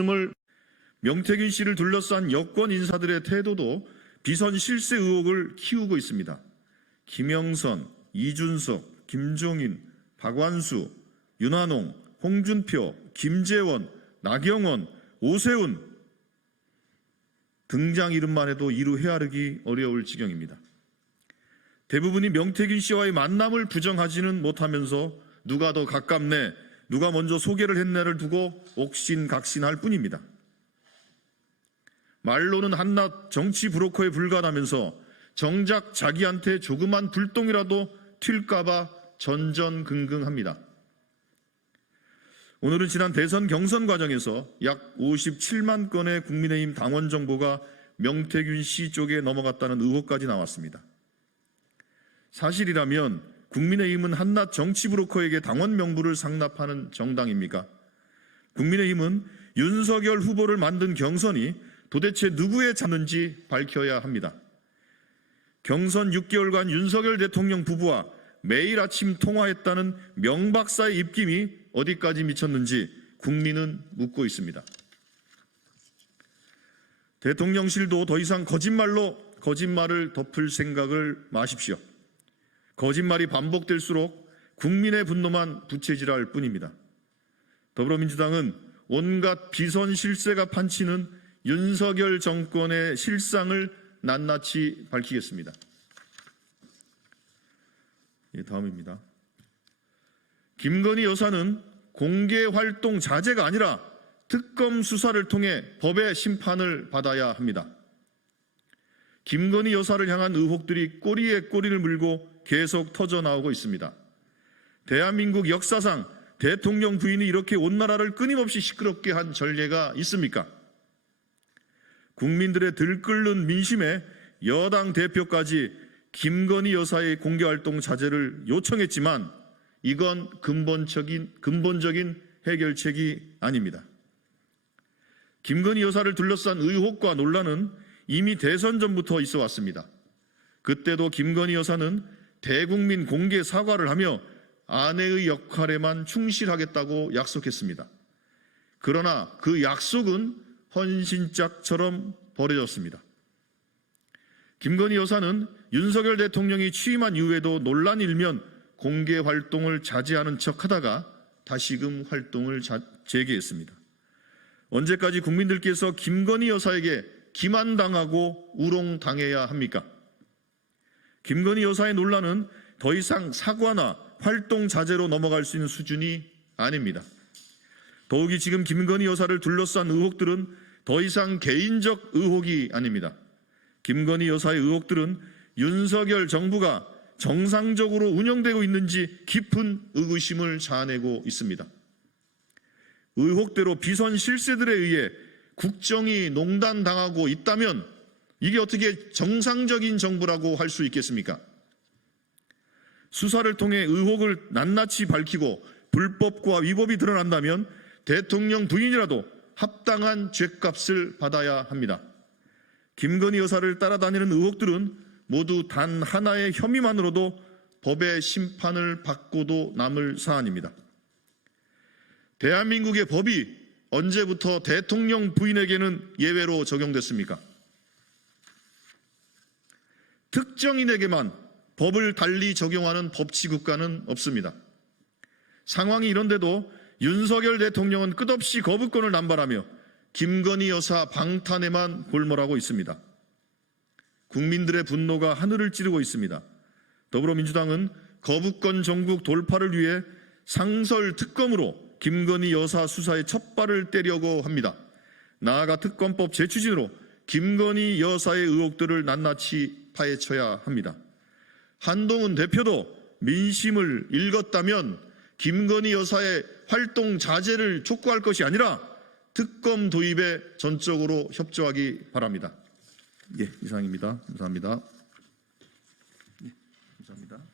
을 명태균 씨를 둘러싼 여권 인사들의 태도도 비선 실세 의혹을 키우고 있습니다. 김영선, 이준석, 김종인, 박완수, 윤한홍, 홍준표, 김재원, 나경원, 오세훈 등장 이름만 해도 이루 헤아르기 어려울 지경입니다. 대부분이 명태균 씨와의 만남을 부정하지는 못하면서 누가 더 가깝네, 누가 먼저 소개를 했네를 두고 옥신각신할 뿐입니다. 말로는 한낱 정치 브로커에 불과하면서 정작 자기한테 조그만 불똥이라도 튈까봐 전전긍긍합니다. 오늘은 지난 대선 경선 과정에서 약 57만 건의 국민의힘 당원 정보가 명태균 씨 쪽에 넘어갔다는 의혹까지 나왔습니다. 사실이라면 국민의힘은 한낱 정치 브로커에게 당원 명부를 상납하는 정당입니까? 국민의힘은 윤석열 후보를 만든 경선이 도대체 누구의 자는지 밝혀야 합니다. 경선 6개월간 윤석열 대통령 부부와 매일 아침 통화했다는 명박사의 입김이 어디까지 미쳤는지 국민은 묻고 있습니다. 대통령실도 더 이상 거짓말로 거짓말을 덮을 생각을 마십시오. 거짓말이 반복될수록 국민의 분노만 부채질할 뿐입니다. 더불어민주당은 온갖 비선 실세가 판치는 윤석열 정권의 실상을 낱낱이 밝히겠습니다. 다음입니다. 김건희 여사는 공개 활동 자제가 아니라 특검 수사를 통해 법의 심판을 받아야 합니다. 김건희 여사를 향한 의혹들이 꼬리에 꼬리를 물고 계속 터져나오고 있습니다. 대한민국 역사상 대통령 부인이 이렇게 온 나라를 끊임없이 시끄럽게 한 전례가 있습니까? 국민들의 들끓는 민심에 여당 대표까지 김건희 여사의 공개활동 자제를 요청했지만 이건 근본적인 해결책이 아닙니다. 김건희 여사를 둘러싼 의혹과 논란은 이미 대선 전부터 있어 왔습니다. 그때도 김건희 여사는 대국민 공개 사과를 하며 아내의 역할에만 충실하겠다고 약속했습니다. 그러나 그 약속은 헌신짝처럼 버려졌습니다. 김건희 여사는 윤석열 대통령이 취임한 이후에도 논란이 일면 공개 활동을 자제하는 척하다가 다시금 활동을 재개했습니다. 언제까지 국민들께서 김건희 여사에게 기만당하고 우롱당해야 합니까? 김건희 여사의 논란은 더 이상 사과나 활동 자제로 넘어갈 수 있는 수준이 아닙니다. 더욱이 지금 김건희 여사를 둘러싼 의혹들은 더 이상 개인적 의혹이 아닙니다. 김건희 여사의 의혹들은 윤석열 정부가 정상적으로 운영되고 있는지 깊은 의구심을 자아내고 있습니다. 의혹대로 비선 실세들에 의해 국정이 농단당하고 있다면 이게 어떻게 정상적인 정부라고 할 수 있겠습니까? 수사를 통해 의혹을 낱낱이 밝히고 불법과 위법이 드러난다면 대통령 부인이라도 합당한 죗값을 받아야 합니다. 김건희 여사를 따라다니는 의혹들은 모두 단 하나의 혐의만으로도 법의 심판을 받고도 남을 사안입니다. 대한민국의 법이 언제부터 대통령 부인에게는 예외로 적용됐습니까? 특정인에게만 법을 달리 적용하는 법치국가는 없습니다. 상황이 이런데도 윤석열 대통령은 끝없이 거부권을 남발하며 김건희 여사 방탄에만 골몰하고 있습니다. 국민들의 분노가 하늘을 찌르고 있습니다. 더불어민주당은 거부권 정국 돌파를 위해 상설 특검으로 김건희 여사 수사에 첫발을 떼려고 합니다. 나아가 특검법 재추진으로 김건희 여사의 의혹들을 낱낱이 파헤쳐야 합니다. 한동훈 대표도 민심을 읽었다면 김건희 여사의 활동 자제를 촉구할 것이 아니라 특검 도입에 전적으로 협조하기 바랍니다. 이상입니다. 감사합니다. 감사합니다.